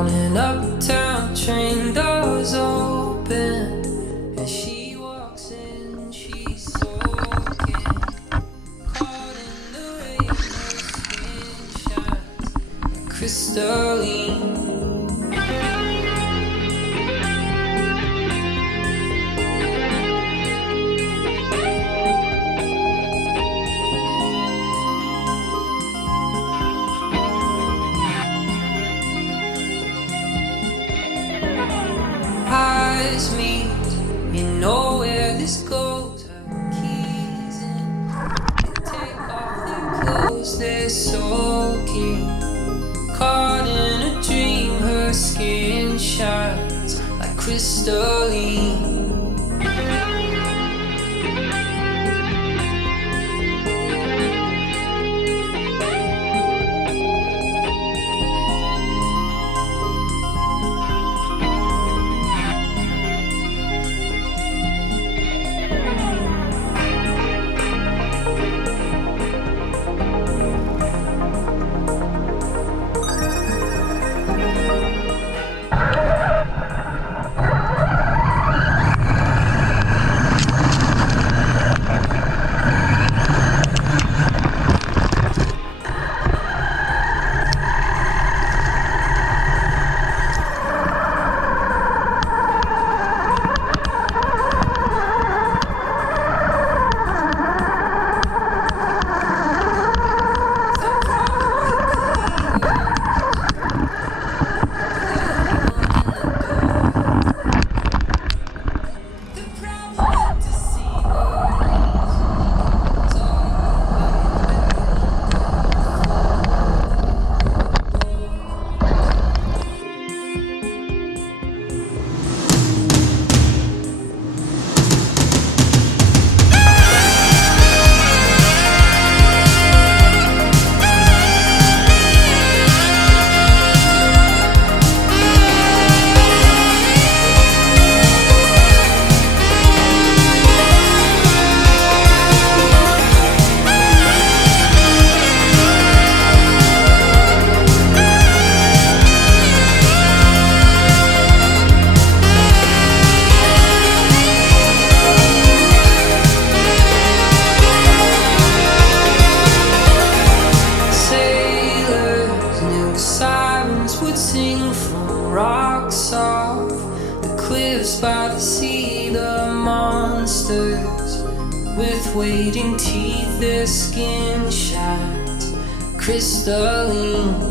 on an uptown train, doors open, and she walks in, she's soaking, caught in the rain, her skin shines like crystalline. Eyes meet, you know where this goes. Her keys in, they take off their clothes, they're soaking. Caught in a dream, her skin shines like crystalline. Would sing from rocks off the cliffs by the sea. The monsters with waiting teeth, their skin shines crystalline.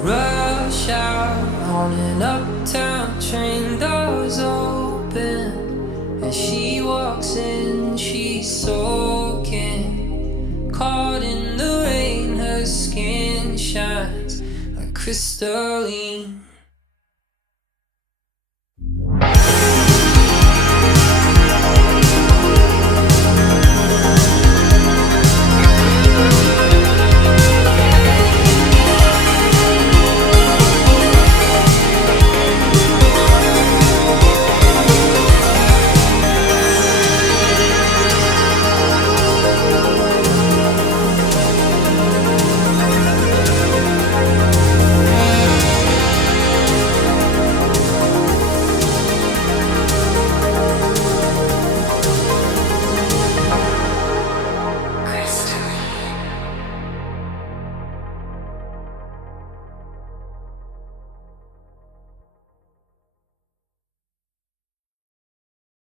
Rush out on an uptown train, doors open, and she walks in, she's soaking, caught in the rain, her skin shines like crystalline.